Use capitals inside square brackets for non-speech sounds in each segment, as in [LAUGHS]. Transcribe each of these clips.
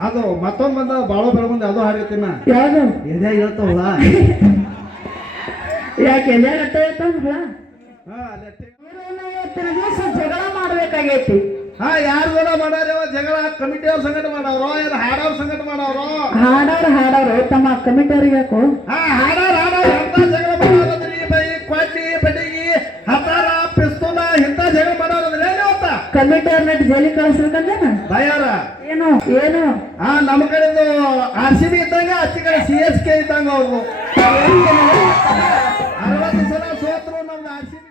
ಅದು ಮತ್ತೊಂದ್ ಬಂದ ಬಾಳ ಬೆಳಗುಂದ ಅದು ಹಾಡಿರ್ತೀನ ಯಾವ್ದು? ಎದೆ ಹೇಳ್ತಾವಲ್ಲ? ಯಾಕೆ ಎದೆ ಹುಳ ಹಾ ಅಲ್ಲೇ ಇವತ್ತಿನ ದಿವಸ ಜಗಳ ಮಾಡ್ಬೇಕಾಗೈತಿ. ಹಾ ಯಾರು ಜಗಳ ಮಾಡ್ಯಾರ ಜಗಳ ಕಮಿಟಿ ಅವ್ರ ಸಂಗಟ ಮಾಡವ್ರ ಏನ್ ಹಾಡವ್ರ ಸಂಗಟ ಮಾಡವ್ರ? ಹಾಡೋರು ಹಾಡೋರು ತಮ್ಮ ಕಮಿಟಿಯವ್ರಿಗೆ ಯಾಕೋ? ಹಾ ಹಾಡಾರ ಹಾಡಾರ ಅಂತ ಜಗಳ ಮಾಡೋದ್ರಿ ಬೈ ಕ್ವಾಟಿ ಬಡಿಗಿ ಹತಾರ ಪಿಸ್ತೂಲ ಇಂತ ಜಗಳ ಮಾಡೋದ್ರಿ ಏನ್ ನೆಟ್ ಜೈಲಿಗೆ ಕಳಿಸ್ಬೇಕಂದೇನ ಬಯ್ಯಾರ ಏನು? ಏನು? ಆ ನಮ್ಮ ಕಡೆದು ಆರ್ ಸಿ ಬಿ ಇದ್ದಂಗ ಅಚ್ಚಿ ಕಡೆ ಸಿ ಎಸ್ ಕೆ ಇದ್ದಂಗ ಅವ್ರು ಅರವತ್ತು ಸಲ ಸೋತ್ರು ನಮ್ದು ಆರ್ ಸಿ ಬಿ.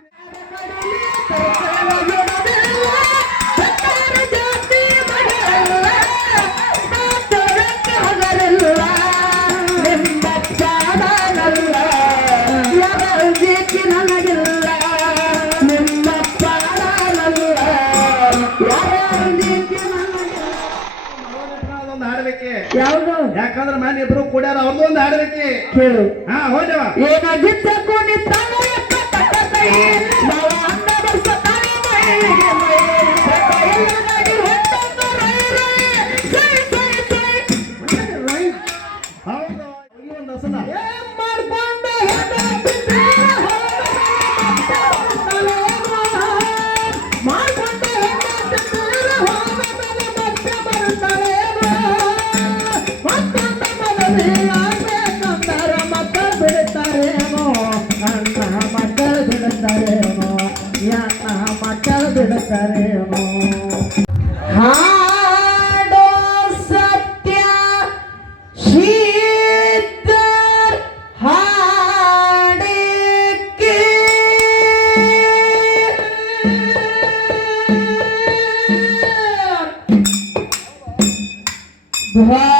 ಯಾವುದು? ಯಾಕಂದ್ರೆ ಮನೆ ಇಬ್ರು ಕೂಡ್ಯಾರ ಅವ್ರದ್ದು ಒಂದು ಹಾಡ್ಬೇಕೆ ಕೇಳು. ಹಾ ಹೋದವ ಏನಾಗಿದ್ದ ಕುಣಿತಾಳ சுபா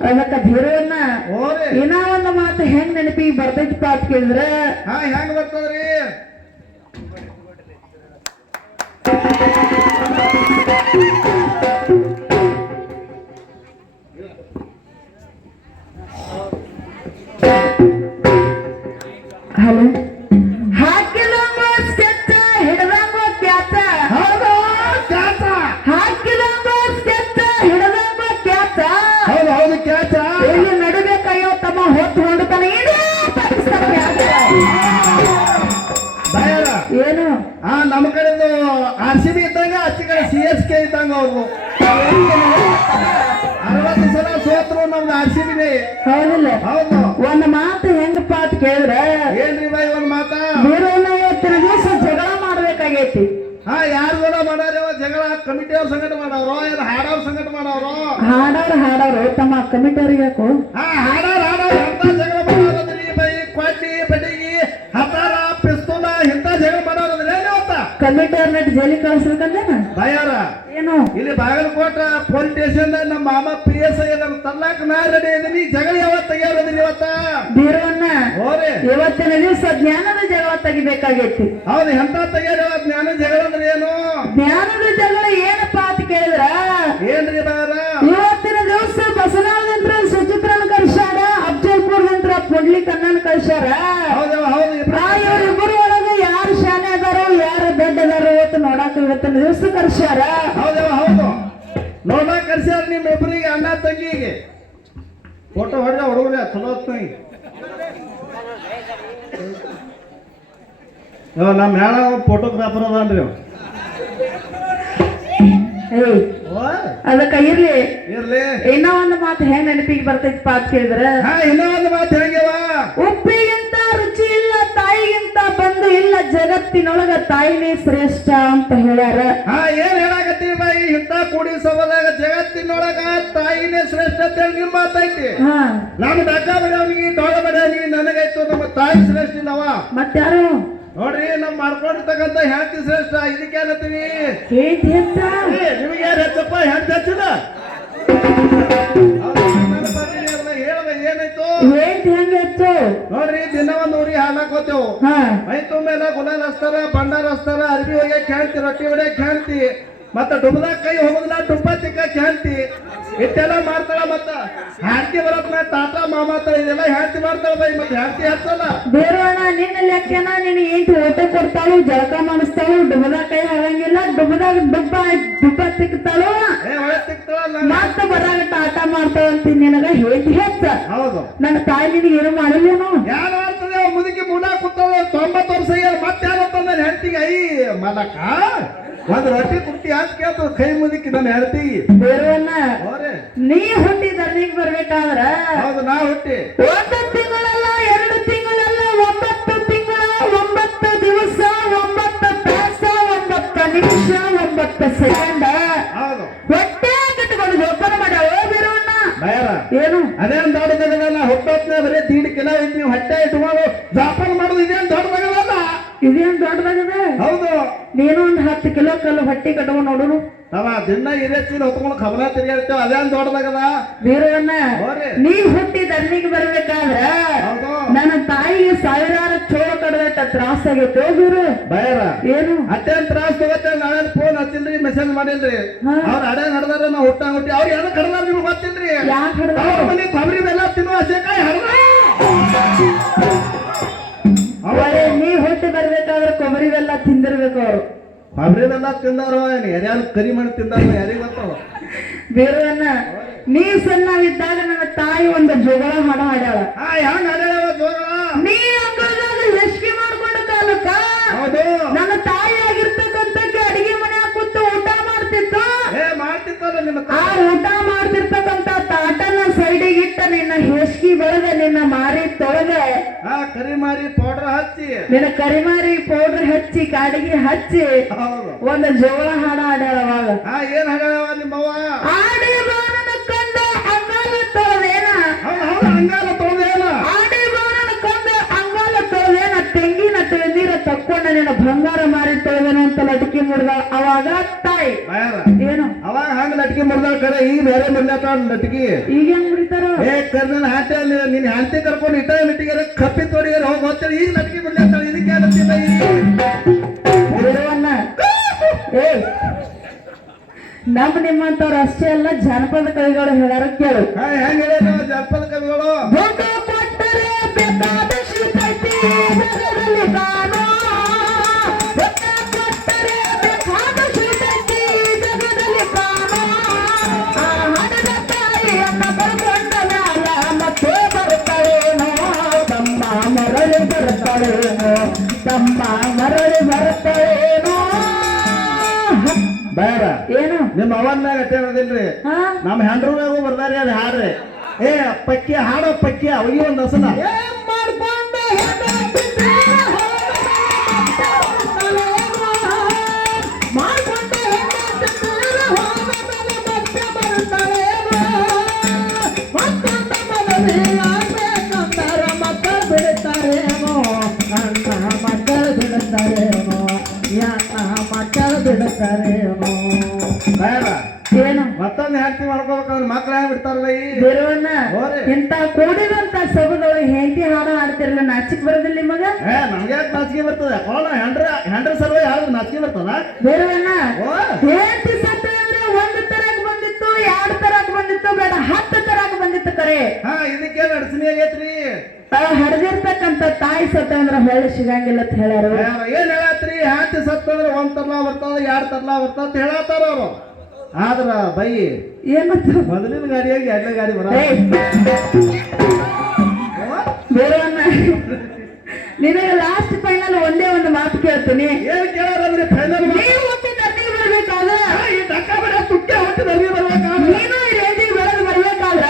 ಅದಕ್ಕ ಧೀರವನ್ನ ಏನೋ ಇನ್ನ ಒಂದು ಮಾತು ಹೆಂಗ್ ನೆನಪಿಗೆ ಬರ್ತೈತಿಪ್ಪ ಅಂತ ಕೇಳಿದ್ರೆ ಹಾ ಹೆಂಗ್ ಬರ್ತದ್ರಿ? ಏನು? ಆ ನಮ್ಮ ಕಡೆದು ಆರ್ ಸಿ ಬಿ ಇದ್ದಂಗ ಅಚ್ಚ ಕಡೆ ಸಿ ಎಸ್ ಕೆ ಇದ್ದಂಗ ಅವ್ರು ಅರವತ್ತು ಸಲ ಸೋತ್ರು ನಮ್ದು ಆರ್ ಸಿ ಬಿನೇ ಹೌದಿಲ್ಲ. ಹೌದು. ಒಂದು ಮಾತು ಹೆಂಗಪ್ಪ ಅಂತ ಕೇಳಿದ್ರೆ ಏನ್ರಿ ಬಾಯ್ ಒಂದ್ ಮಾತ? ಇವತ್ತಿನ ದಿವಸ ಜಗಳ ಮಾಡ್ಬೇಕಾಗೈತಿ. ಹಾ ಯಾರು ಕೂಡ ಮಾಡಾರ ಜಗಳ ಕಮಿಟಿ ಅವ್ರ ಸಂಗಟ ಮಾಡವ್ರು ಏನ್ ಹಾಡವ್ರ ಸಂಗಟ ಮಾಡವ್ರು ಹಾಡೋರು ಹಾಡವ್ರು ತಮ್ಮ ಕಮಿಟಿಯವ್ರಿಗೆ ಯಾಕೋ? ಹಾ ಹಾಡವ್ರ ಹಾಡವ್ರ ಜಗಳ ಮಾಡೋದ್ರಿ ಬೈ? ಪಿಸ್ತೂಲ ಇಂತ ಜಗಳ ಮಾಡೋದ್ರಿ ಏನ್ ಇವತ್ತ ಕಮಿಟಿಯವ್ರನ್ನ ಜೈಲಿ ಕಳಿಸ್ಬೇಕಂದೇನ ದಯಾರ ಏನು? ಇಲ್ಲಿ ಬಾಗಲಕೋಟ ಪೊಲೀಸ್ ಸ್ಟೇಷನ್ ನಮ್ಮ ಮಾಮ ಪಿ ಎಸ್ ಐ ನಮ್ಮ ತರ್ಲಾಕ್ ನಾ ರೆಡಿ ಇದೀನಿ ಜಗಳ ಯಾವತ್ ತೆಗಿಯೋದ್ರಿ ಇವತ್ತ? ಬೀರವನ್ನ ಹೋರಿ. ಇವತ್ತಿನ ದಿವಸ ಜ್ಞಾನದ ಜಗಳ ತೆಗಿಬೇಕಾಗೈತಿ. ಹೌದು ಎಂತ ತೆಗಿಯೋರಿ ಜ್ಞಾನ ಜಗಳ ಅಂದ್ರೆ ಏನು? ಜ್ಞಾನದ ಜಗಳ ಏನಪ್ಪಾ ಅಂತ ಕೇಳಿದ್ರ? ಏನ್ರಿ ಬಾರ? ಇವತ್ತಿನ ದಿವಸ ಬಸವನಾಳದಿಂದ ಕರ್ಸ್ಯಾರ? ಹೌದವ ಹೌದು. ನೋಡಾ ಕರ್ಸ್ಯಾರ ನಿಮ್ಮ ಇಬ್ಬರಿಗೆ ಅಣ್ಣ ತಂಗಿಗೆ. ಫೋಟೋ ಹೊಡೆದ ಹುಡುಗ್ರ ಚಲೋ ತಂಗಿ ನಮ್ಮ ಹೇಳ ಫೋಟೋಗ್ರಾಫರ್ ಅದಾನ್ರಿ ಅದಕ್ಕ ಇರ್ಲಿ. ಇರ್ಲಿ. ಇನ್ನೊಂದು ಒಂದು ಮಾತು ಹೆಂಗ್ ನೆನಪಿಗೆ ಬರ್ತೈತಿ ಪಾತ್ ಕೇಳಿದ್ರೆ? ಹಾ ಇನ್ನೂ ಒಂದು ಮಾತು ಹೆಂಗವ? ಇಲ್ಲ ಬಂದು ಇಲ್ಲ ಜಗತ್ತಿನೊಳಗ ತಾಯಿನೇ ಶ್ರೇಷ್ಠ ಅಂತ ಹೇಳ್ಯಾರ. ಹಾ ಏನ್ ಹೇಳಾಕತ್ತೀವಿ ಬಾಯಿ ಇಂತ ಕೂಡಿ ಸಭದಾಗ ಜಗತ್ತಿನೊಳಗ ತಾಯಿನೇ ಶ್ರೇಷ್ಠ ಅಂತ ಹೇಳಿ ನಿಮ್ ಮಾತೈತಿ ನಮ್ ನಮ್ಮ ಡಕ್ಕ ಬಡವನಿಗೆ ಡೊಳ ಬಡಿಯವನಿಗೆ ನನಗೈತು ನಮ್ಮ ತಾಯಿ ಶ್ರೇಷ್ಠ ಇಲ್ಲವ. ಮತ್ತಾರು ನೋಡ್ರಿ ನಮ್ ಮಾಡ್ಕೊಂಡಿರ್ತಕ್ಕಂಥ ಹೆಂಡತಿ ಶ್ರೇಷ್ಠ ಇದಕ್ಕೆ ಏನತ್ತೀವಿ? ಊರಿ ಹಾಲಾಕ್ ಹೋತೇವು ಹಾ. ಮೈ ತುಂಬೆಲ್ಲ ಗುಲಾಲ್ ಹಚ್ತಾರ ಭಂಡಾರ ಹಚ್ತಾರ ಅರ್ಬಿ ಹೋಗಿ ಕ್ಯಾಂತಿ ರೊಟ್ಟಿ ಹೊಡೆ ಕ್ಯಾಂತಿ ಮತ್ತ ಡುಬದಾಗ ಕೈ ಹೋಗುದಿಲ್ಲ ಡುಬ್ಬ ತಿಕ್ಕ ಕ್ಯಾಂತಿ ಇಷ್ಟೆಲ್ಲ ಮಾಡ್ತಾಳ ಮತ್ತ ಹ್ಯಾಂತಿ ಬರತ್ನ ಟಾಟಾ ಮಾಮಾತಾಳ ಇದೆಲ್ಲ ಹ್ಯಾಂತಿ ಮಾಡ್ತಾಳ ಬೈ ಮತ್ತೆ ಹ್ಯಾಂತಿ ಹಚ್ಚಲ್ಲ. ಬೇರೋಣ ನಿನ್ನ ಲೆಕ್ಕನ ನಿನ್ ಏಂಟು ಊಟ ಕೊಡ್ತಾಳು ಜಳಕ ಮಾಡಿಸ್ತಾಳು ಡುಬದಾಗ ಕೈ ಹಾಗಂಗಿಲ್ಲ ಡುಬದಾಗ ಡುಬ್ಬ ಡುಬ್ಬ ತಿಕ್ತಾಳು. ಮತ್ತ ಬರಾಗ ತಾಟ ಮಾಡ್ತಾಳ ಅಂತ ನಿನಗ ಹೇಳಿ ಹೆಚ್ಚ. ಹೌದು. ನನ್ನ ತಾಯಿ ನಿನಗೆ ಏನು ಮಾಡಿಲ್ಲೇನು? ಯಾರು ಮುದುಕಿ ಮುಡ ಕೂತಾಳ ತೊಂಬತ್ತು ವರ್ಷ ಆಗ್ಯಾರ ಮತ್ತೆ ಯಾರು ತಂದ ಹೆಂಡತಿಗೆ. ಐ ಮಲಕ ಒಂದ್ ರೊಟ್ಟಿ ಕುಟ್ಟಿ ಅಂತ ಕೇಳ್ತದ ಕೈ ಮುದುಕಿ ನನ್ನ ಹೆಂಡತಿ. ಹೋರೆ. ನೀ ಹುಟ್ಟಿ ಧರ್ಮಿಗೆ ಬರ್ಬೇಕಾದ್ರ ಹೌದು ನಾ ಹುಟ್ಟಿ. ಒಂದು ತಿಂಗಳಲ್ಲ ಎರಡು ತಿಂಗಳಲ್ಲ ಒಂಬತ್ತು ತಿಂಗಳ ಒಂಬತ್ತು ದಿವಸ ಒಂಬತ್ತು ತಾಸ ಒಂಬತ್ತು ನಿಮಿಷ ಒಂಬತ್ತು ಸೆಕೆಂಡ್. ಹೌದು. ಹೊಟ್ಟೆ ಕಟ್ಕೊಂಡು ಜೋಪಾನ ಮಾಡ್ಯಾವ ಬೀರಣ್ಣ ಬಯರ ಏನು? ಅದೇನ್ ಹುಟ್ಟೋತ್ನ ಬರೀ ದೀಡ್ ಕಿಲೋ ಐತಿ ಹೊಟ್ಟೆ ಇಟ್ಕೊಂಡು ಜಾಪಾನ್ ಮಾಡೋದು ಇದೇನ್ ದೊಡ್ಡದಾಗಲ್ಲ ಇದೇನ್ ದೊಡ್ಡದಾಗದ ಹೌದು ನೀನು ಒಂದು ಹತ್ತು ಕಿಲೋ ಕಲ್ಲು ಹೊಟ್ಟಿ ಕಟ್ಟವ ನೋಡುನು. ಅವ ದಿನ ಇರೇಚಿನ ಹೊತ್ಕೊಂಡು ಖಬರ ಅದೇ ಅದೇನ್ ದೊಡ್ಡದಾಗದ. ವೀರಣ್ಣ ನೀ ಹುಟ್ಟಿ ದರ್ನಿಗೆ ಬರ್ಬೇಕಾದ್ರ ನನ್ನ ತಾಯಿಗೆ ಸಾವಿರಾರು ಚೋಳ ಕಡದಟ್ಟ ತ್ರಾಸ ಆಗೈತೆ ವೀರು. ಬಯರ ಏನು? ಅತ್ಯಂತ ತ್ರಾಸ ತಗೋತೇವೆ ನಾವೇನ್ ಫೋನ್ ಹಚ್ಚಿಲ್ರಿ ಮೆಸೇಜ್ ಮಾಡಿಲ್ರಿ. ಅವ್ರ ಅಡೆ ನಡ್ದಾರ ನಾವು ಹುಟ್ಟ ಹುಟ್ಟಿ. ಅವ್ರು ಏನೋ ಕಡದಾರ ನಿಮ್ಗೆ ಗೊತ್ತಿಲ್ರಿ ಮನೆ ಕೊಬ್ಬರಿ ಬೆಲ್ಲ ತಿನ್ನುವ ಹಸೆಕಾಯಿ ಹಡ್ದ ಅವರೇ ನೀ ಹೊಟ್ಟೆ ಬರ್ಬೇಕಾದ್ರೆ ಕೊಬ್ಬರಿ ಬೆಲ್ಲ ತಿಂದಿರ್ಬೇಕು ಅವರು. ಕೊಬ್ಬರಿ ಬೆಲ್ಲ ತಿಂದಾರೋ ಯಾರ್ಯಾರು ಕರಿ ಮಾಡಿ ತಿಂದಾರೋ ಯಾರಿಗೆ ಗೊತ್ತವ? ಬೇರೆಯನ್ನ ನೀ ಸಣ್ಣವಿದ್ದಾಗ ನನ್ನ ತಾಯಿ ಒಂದು ಜಗಳ ಮಾಡ ಹಾಡ್ಯಾಳ. ಆ ಹೆಂಗ್ ನಿನ್ನ ಹೆಸ್ಕಿ ಬೆಳೆದ ನಿನ್ನ ಮಾರಿ ತೊಳೆದ ಆ ಕರಿ ಮಾರಿ ಪೌಡರ್ ಹಚ್ಚಿ. ನಿನ್ನ ಕರಿಮಾರಿ ಪೌಡರ್ ಹಚ್ಚಿ ಕಾಡಿಗೆ ಹಚ್ಚಿ. ಹೌದು. ಒಂದು ಜೋಳ ಹಾಡ ಹಾಡ್ಯಾಳ ಅವಾಗ. ಆ ಏನ್ ಹಾಡ್ಯಾಳವ ನಿಮ್ಮವ್ವ? ಆಡಿ ಬಾಣನ ಕಂದ ಅಂಗಾಲ ತೊಳೆದೇನ. ಹೌದು ಹೌದು ಅಂಗಾಲ ತೊಳ್ದೇನ. ಆಡಿ ಬಾಣನ ಕಂದ ಅಂಗಾಲ ತೊಳೆದೇನ. ತೆಂಗಿನ ನೀರ ತಕ್ಕೊಂಡ ನಿನ್ನ ಬಂಗಾರ ಮಾರಿ ತೊಳೆದೇನ ಅಂತ ಲಟಕಿ ಮುಡ್ದ ಅವಾಗ ಏನು? ಅವಾಗ ಹಂಗ ಲಟ್ಕಿ ಮುರಿದಾಳ ಕಡೆ ಈಗ ಬೇರೆ ಮುರ್ಲಾತಾಳ ಲಟ್ಕಿ. ಈಗ ಹೆಂಗ್ ಮುಡಿತಾರ ಏ ಕರ್ನಲ್ ಹಾಟೆ ಅಲ್ಲಿ ನಿನ್ ಹ್ಯಾಂತಿ ಕರ್ಕೊಂಡು ಇಟ್ಟ ಮಿಟ್ಟಿಗೆ ಕಪ್ಪಿ ತೋಡಿಗೆ ಹೋಗಿ ಹೋಗ್ತಾರೆ ಈಗ ಲಟ್ಕಿ ಮುರಿದಾಳ ಇದಕ್ಕೆ ಇರುವನ್ನ ಏ ನಮ್ಮ ನಿಮ್ಮಂತವ್ರು ಅಷ್ಟೇ ಅಲ್ಲ ಜಾನಪದ ಕವಿಗಳು ಹೇಳಾರ ಕೇಳು. ಹೆಂಗ ಜನಪದ ಕವಿಗಳು? ಮರಳಿ ಬರ್ತಾಳೇನೋ ಬೇಡ. ಏನು? ನಿಮ್ಮ ಅವನ್ನಾಗ ಅಟ್ಟೆ ಅನ್ನೋದಿಲ್ರಿ ಹಾ? ನಮ್ಮ ಹೆಂಡ್ರವ್ಯಾಗೂ ಬರ್ದಾರಿ ಅದು ಹಾಡ್ರಿ. ಏ ಪಕ್ಕಿ ಹಾಡೋ ಪಕ್ಕಿ ಅವಿಗೆ ಒಂದು ಹಸನ. ಮಕ್ಕಳು ಬಿಡುತ್ತಾರೇನೋ ಬೇಡ ಏನು. ಮತ್ತೊಂದು ಹೆಂಡತಿ ಮಾಡ್ಕೋಬೇಕಾದ್ರೆ ಹೆಂಗ್ ಬಿಡ್ತಾರಲ್ಲ ಈ. ಬೇರೆಯವನ್ನ ಹೋರಿ. ಇಂತ ಕೂಡಿದಂತ ಸಭದೊಳಗೆ ಹೆಂಡತಿ ಹಾಡ ಹಾಡ್ತಿರಲ್ಲ ನಾಚಿಕ್ ಬರೋದಿಲ್ಲ ನಿಮಗೆ? ಏ ನಮ್ಗೆ ಯಾಕೆ ನಾಚಿಕೆ ಬರ್ತದೆ? ಕೋಣ ಹೆಂಡ್ರ ಹೆಂಡ್ರ ಸಲುವಾಗಿ ಯಾರು ನಾಚಿಕೆ ಬರ್ತದ? ಬೇರೆಯವನ್ನ ಓ. ಹೆಂಡತಿ ಸತ್ತ ಅಂದ್ರೆ ಒಂದು ತರಕ್ ಬಂದಿತ್ತು ಎರಡು ತರಕ್ ಬಂದಿತ್ತು ಬೇಡ ಹತ್ತು ತರಕ್ ಬಂದಿತ್ತು ಕರೆ. ಹಾ ಇದಕ್ಕೆ ನಡ್ಸಿನಿ ಆಗೈತ್ರಿ ಹಡ್ದಿರ್ತಕ್ಕಂಥ ತಾಯಿ ಸತ್ತ ಅಂದ್ರ ಹೊಳ್ಳಿ ಸಿಗಂಗಿಲ್ಲ ಅಂತ ಹೇಳ್ಯಾರ ಯಾರ ಏನ್ ಹೇಳತ್ರಿ? ಹ್ಯಾತಿ ಸತ್ತಂದ್ರ ಒಂದ್ ತರ್ಲಾ ಬರ್ತದ ಎರಡ್ ತರ್ಲಾ ಬರ್ತದ ಅಂತ ಹೇಳತ್ತಾರ ಅವ್ರು. ಆದ್ರ ಬೈ ಏನಂತ ಮೊದಲಿನ ಗಾಡಿಯಾಗಿ ಎರಡನೇ ಗಾಡಿ ಬರ ಬೇರೆ ನಿನಗೆ ಲಾಸ್ಟ್ ಫೈನಲ್ ಒಂದೇ ಒಂದು ಮಾತು ಕೇಳ್ತೀನಿ. ಏನ್ ಕೇಳೋದಂದ್ರೆ ಫೈನಲ್ ನೀವು ಹುಟ್ಟಿ ದಂಡಿಗೆ ಬರ್ಬೇಕಾದ್ರ? ಈ ಡಕ್ಕ ಬಡ ತುಕ್ಕೆ ಹೊಟ್ಟೆ ನಮಗೆ ಬರ್ಬೇಕಾ ನೀನು ರೇಂಜಿಗೆ ಬೆಳೆದು ಬರ್ಬೇಕಾದ್ರ?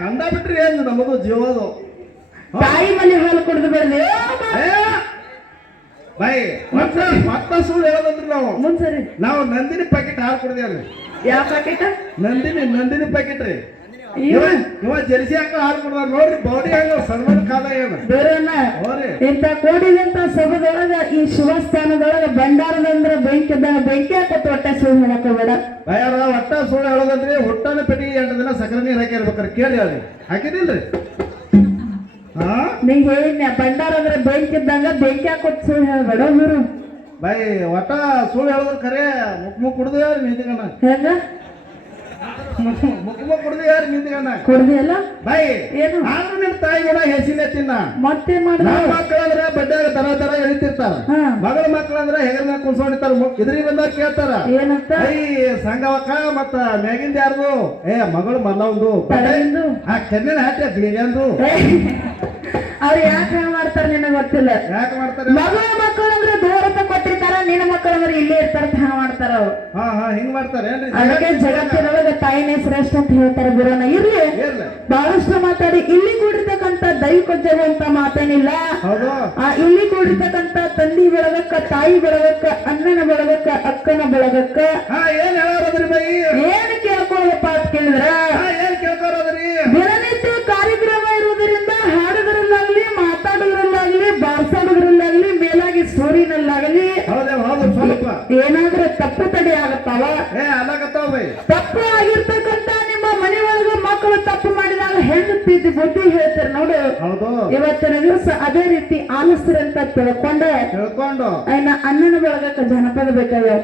ಕಂದ ಬಿಟ್ರಿ ಏನು ನಮಗೂ ಜೀವದು ತಾಯಿ ಮನೆ ಹಾಲು ಕುಡಿದು ಬೆಳೆದು ಏ, ಬೈ ಮತ್ತ ಮತ್ತ ಸುಳ್ಳು ಹೇಳೋದಂದ್ರಿ ನಾವು. ಮುಂದ್ಸರಿ ನಾವು ನಂದಿನಿ ಪ್ಯಾಕೆಟ್ ಹಾಲು ಅಲ್ಲಿ ಯಾವ ಪ್ಯಾಕೆಟ್ ನಂದಿನಿ ನಂದಿನಿ ಪ್ಯಾಕೆಟ್ ರೀ. ಇವ ಇವ ಜರ್ಸಿ ಹಾಕೋ ಹಾಲು ಕುಡ್ದ ನೋಡ್ರಿ ಬಾಡಿ ಹಂಗ ಸಲ್ಮಾನ್ ಖಾನ ಏನು. ಬೇರೆಲ್ಲ ಇಂತ ಕೋಡಿದಂತ ಸಭದೊಳಗ ಈ ಶಿವಸ್ಥಾನದೊಳಗ ಬಂಡಾರದಂದ್ರ ಭಂಡಾರದಂದ್ರ ಬೆಂಕಿ ಇದ್ದಾಗ ಬೆಂಕಿ ಹಾಕತ್ತ ಹೊಟ್ಟೆ ಸುಳ್ಳು ಬೇಡ ಹೊಟ್ಟ ಒಟ್ಟ ಸುಳ್ಳು ಹೇಳೋದಂದ್ರೆ ಹುಟ್ಟನ ಪೆಟ್ಟಿಗೆ ಎಂಟು ದಿನ ಸಕ್ಕರೆ ನೀರು ಹಾಕಿರ್ಬೇಕಾರೆ ಕೇಳಿ ಹೇಳಿ ಹಾಕಿದಿಲ್ರಿ ಹಾ? ಬಂಡಾರ ಅಂದ್ರೆ ಬೆಂಕಿ ಇದ್ದಂಗ ಬೆಂಕಿ ಹಾಕೋತ್ ಸುಳ್ಳು ಹೇಳ್ಬೇಡ ಗುರು ಬೈ ಒಟ್ಟ ಸುಳ್ಳು ಹೇಳೋದ್ರ ಖರೆ ಮುಕ್ ಮುಕ್ ಕುಡ್ದು ಯಾರು ನಿಂತ್ಕಣ್ಣ ಹೆಂಗ? ಮುಕ್ ಮುಕ್ ಕುಡ್ದು ಯಾರು ನಿಂತ್ಕಣ್ಣ ಕುಡ್ದಿಯಲ್ಲ ಬೈ ಏನು? ಆದ್ರೂ ನಿಮ್ ತಾಯಿ ಕೂಡ ಹೆಸಿನ ತಿನ್ನ. ಮತ್ತೆ ಮಾಡ್ದ? ಮಕ್ಕಳಂದ್ರೆ ಬಡ್ಡಾಗ ತರ ತರ ಎಳಿತಿರ್ತಾರ. ಮಗಳ ಮಕ್ಕಳಂದ್ರೆ ಹೆಗಲ್ನ ಕುಲ್ಸ್ಕೊಂಡಿರ್ತಾರ ಇದ್ರಿಗೆ ಬಂದಾಗ ಕೇಳ್ತಾರ. ಏನಂತ? ಐ ಸಂಗವಕ್ಕ ಮತ್ತ ಮ್ಯಾಗಿಂದ ಯಾರ್ದು? ಏ ಮಗಳು ಮಲ್ಲ ಒಂದು ಆ ಹಾಕಿ ಬೀಗಂದು ಅವ್ರು ಯಾಕೆ ಹಂಗ ಮಾಡ್ತಾರ ನಿನಗ ಗೊತ್ತಿಲ್ಲ? ಯಾಕೆ ಮಾಡ್ತಾರೆ? ಮಗಳ ಮಕ್ಕಳು ಅಂದ್ರೆ ದೂರತ ಕೊಟ್ಟಿರ್ತಾರ ನಿನ್ನ ಮಕ್ಕಳು ಅಂದ್ರೆ ಇಲ್ಲೇ ಇರ್ತಾರ ಹಂಗ ಮಾಡ್ತಾರ ಅವ್ರು. ಹಾ ಹಾ ಹಿಂಗ್ ಮಾಡ್ತಾರೆ ಅದಕ್ಕೆ ಜಗತ್ತಿನೊಳಗ ತಾಯಿನೇ ಶ್ರೇಷ್ಠ ಅಂತ ಹೇಳ್ತಾರೆ ಗುರುನ ಇರ್ಲಿ. ಬಹಳಷ್ಟು ಮಾತಾಡಿ. ಇಲ್ಲಿ ಕೂಡಿರ್ತಕ್ಕಂತ ದೈವಿಕ ಅಂತ ಮಾತೇನಿಲ್ಲ. ಇಲ್ಲಿ ಕೂಡಿರ್ತಕ್ಕಂತ ತಂದಿ ಬೆಳಗಕ್ಕ ತಾಯಿ ಬೆಳಗಕ್ಕ ಅಣ್ಣನ ಬೆಳಗಕ್ಕ ಅಕ್ಕನ ಬೆಳಗಕ್ಕ. ಏನ್ ಹೇಳೋದ್ರಿ ಬೈ ಏನ್ ಕೇಳ್ಕೊಳ್ಳಪ್ಪ ಅಂತ ಕೇಳಿದ್ರ? ಏನ್ ಕೇಳ್ಕೊರೋದ್ರಿ ಏನಾದ್ರೂ ತಪ್ಪು ತಡೆ ಆಗತ್ತಾವ ಏ ಅಲ್ಲಾಗತ್ತಾವ ಬೈ ತಪ್ಪು ಆಗಿರ್ತಕ್ಕಂಥ ನಿಮ್ಮ ಮನೆ ಒಳಗ ಮಕ್ಕಳು ತಪ್ಪು ಮಾಡಿದಾಗ ಹೆಣ್ಣು ತಿದ್ದಿ ಬುದ್ಧಿ ಹೇಳ್ತಾರೆ ನೋಡು. ಹೌದು. ಇವತ್ತಿನ ದಿವಸ ಅದೇ ರೀತಿ ಆಲಿಸ್ರಂತ ತಿಳ್ಕೊಂಡ ತಿಳ್ಕೊಂಡು. ಅನ್ನ ಅಣ್ಣನ ಬೆಳಗಕ್ಕ ಜನಪದ ಬೇಕಾಗ್ಯಾವ.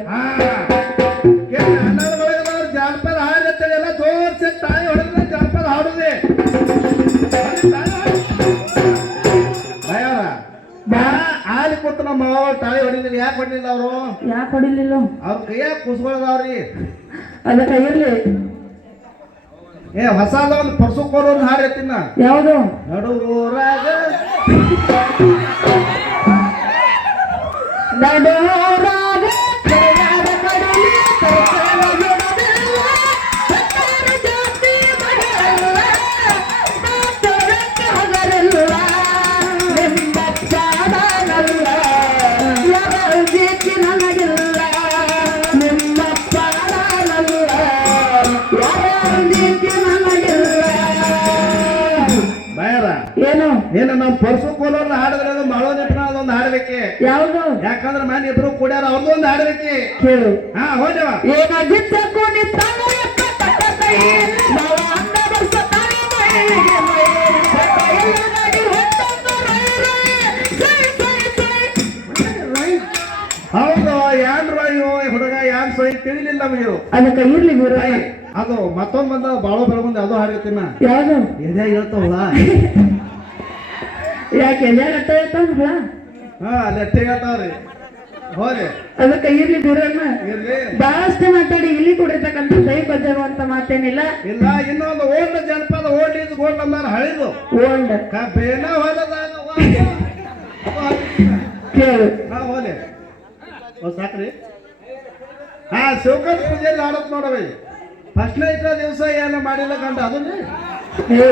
ಮಾವ ತಾಳಿ ಹೊಡಿಲಿಲ್ಲ. ಯಾಕೆ ಹೊಡಿಲಿಲ್ಲ ಅವರು? ಯಾಕೆ ಹೊಡಿಲಿಲ್ಲ? ಅವ್ರ ಕೈಯಾಗ ಕುಸ್ಕೊಳದವ್ರಿ. ಅದಕ್ಕ ಇರ್ಲಿ ಏ ಹೊಸ ಒಂದು ಪರ್ಸು ಕೊಡು ಒಂದು ಹಾಡು ಎತ್ತಿನ ಯಾವುದು ನಡುವೂರಾಗ ಏನು? ಏನು ನಮ್ಮ ಪರ್ಸು ಕೋಲೋರ್ ಹಾಡಿದ್ರೆ ಅದು ಮಾಡೋ ನಿಟ್ಟಿನ ಅದೊಂದು ಹಾಡ್ಬೇಕೆ. ಯಾವ್ದು? ಯಾಕಂದ್ರೆ ಮನೆ ಇಬ್ರು ಕೂಡ್ಯಾರ ಅವ್ರದ್ದು ಒಂದು ಹಾಡ್ಬೇಕೆ. ಕೇಳು. ಹಾ ಹೋದವ ಏನಾಗಿದ್ದ ಕುಣಿತಾಳ ಎಕ್ಕ ತಕ್ಕ ಕೈ ನಾವು ಅಂದ ಬರ್ಸ ತಾಯಿ ಮೈಗೆ ಮೈ ಸತ್ತ ಎಲ್ಲನಾಗಿ ಹೊತ್ತೊಂದು ರೈ ರೈ ಸೈ ಸೈ ಸೈ. ಹೌದು ಯಾನ್ ರಾಯು ಹುಡುಗ ಯಾನ್ ತಿಳಿಲಿಲ್ಲ ನಮಗೆ ಇದು. ಅದಕ್ಕೆ ಇರ್ಲಿ ಗುರು. ಐ, ಅದು ಮತ್ತೊಂದ್ ಬಂದ ಬಾಳ ಬೆಳಗುಂದ ಅದು ಹಾಡಿರ್ತೀನ ಯಾವ್ದು? ಎದೆ ಹೇಳ್ತಾವಲ್ಲ. [LAUGHS] ಯಾಕೆ ಎಲ್ಲಾಗಟ್ಟ ಹೇಳ್ತಾವಲ್ಲ ಹಾ ಅಲ್ಲಿ ಅಟ್ಟೆ ಹೇಳ್ತಾವ್ರಿ ಹೋರಿ. ಅದಕ್ಕೆ ಇರ್ಲಿ ಬಿಡೋಣ ಇರ್ಲಿ. ಬಹಳಷ್ಟು ಮಾತಾಡಿ ಇಲ್ಲಿ ಕೊಡಿರ್ತಕ್ಕಂಥ ದೈ ಬಜಾರುವಂತ ಮಾತೇನಿಲ್ಲ. ಇಲ್ಲ ಇನ್ನೊಂದು ಓಲ್ಡ್ ಜನಪದ ಓಲ್ಡ್ ಇದು ಗೋಲ್ಡ್ ಅಂದಾರ ಹಳಿದು. ಓಲ್ಡ್. ಕಬ್ಬೇನ ಹೊಲದ ಕೇಳು. ಹಾ ಹೋಲಿ ಓ ಸಾಕ್ರಿ. ಹಾ ಶಿವಕಂಠ ಪೂಜೆಯಲ್ಲಿ ಆಡತ್ ನೋಡವಿ ಫಸ್ಟ್ ನೈಟ್ ದಿವಸ ಏನು ಮಾಡಿಲ್ಲ ಕಂಡ ಅದನ್ನೇ ಹೇ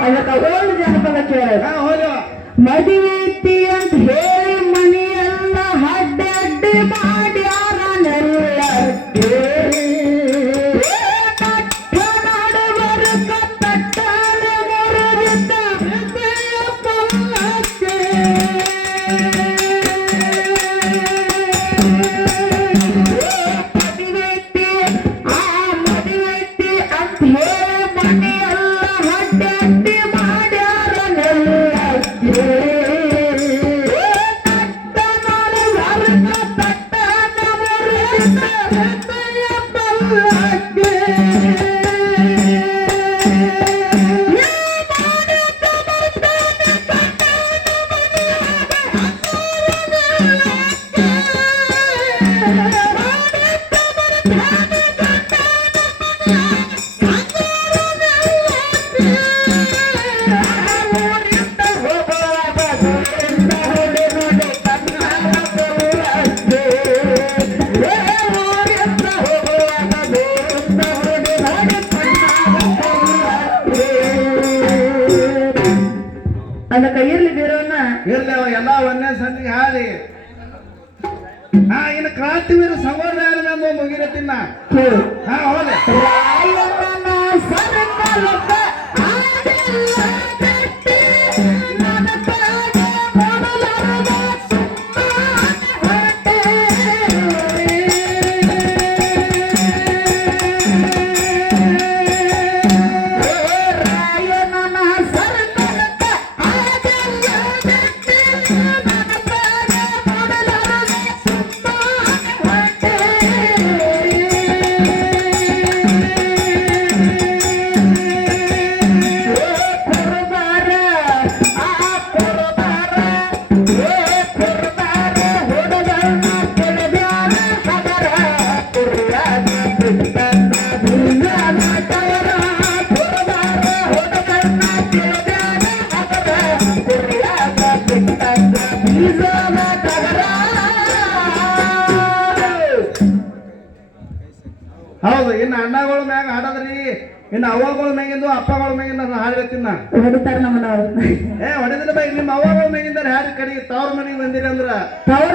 ಅದಕ್ಕೆ ಓಲ್ಡ್ ಜಾನಪದ ಕೇಳು. ಹಾ ಹೋಲಿ ಮದುವೆ ಅಂತ ಹೇಳಿ ಮನೆಯೆಲ್ಲ ಹಡ್ಡಡ್ಡಿ ಆಗತ್ತಿನ್ನ ನಮ್ಮನ್ನ ನಿಮ್ಮ ಅವ್ವ ಮನೆಯಿಂದ ಯಾರು ಕಡೆ ತವ್ರ ಮನೆಗೆ ಬಂದಿರ ಅಂದ್ರ?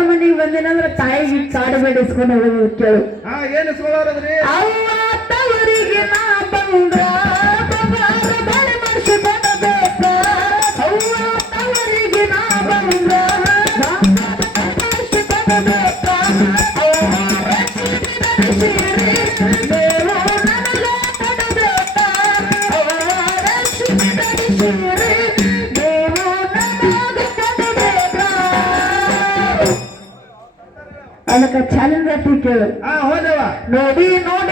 ಮನೆಗೆ ಬಂದಿರ ಅಂದ್ರ ತಾಯಿಗೆ ತಾಡಬೇಡ ಇಸ್ಕೊಂಡು ಹೋಗೋದು ಕೇಳು. ಹಾ ಏನು ಇಸ್ಕೊಂಡವ್ರದ್ರಿ ಅವ್ವ ತವರಿಗೆ ನಾ ಬಂದ್ರ. ಸಚ್ಚಾಲಿನ ಗಟ್ಟಿ ಕೇಳು ಹಾ ಹೋದವ ನೋಡಿ ನೋಡಿ